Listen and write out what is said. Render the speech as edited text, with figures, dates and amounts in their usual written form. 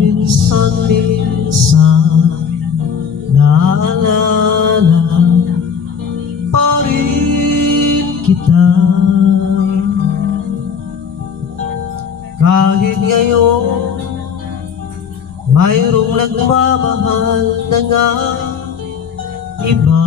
paminsan-minsan naalala pa rin kita. Kahit ngayon mayroong nagmamahal na nga iba.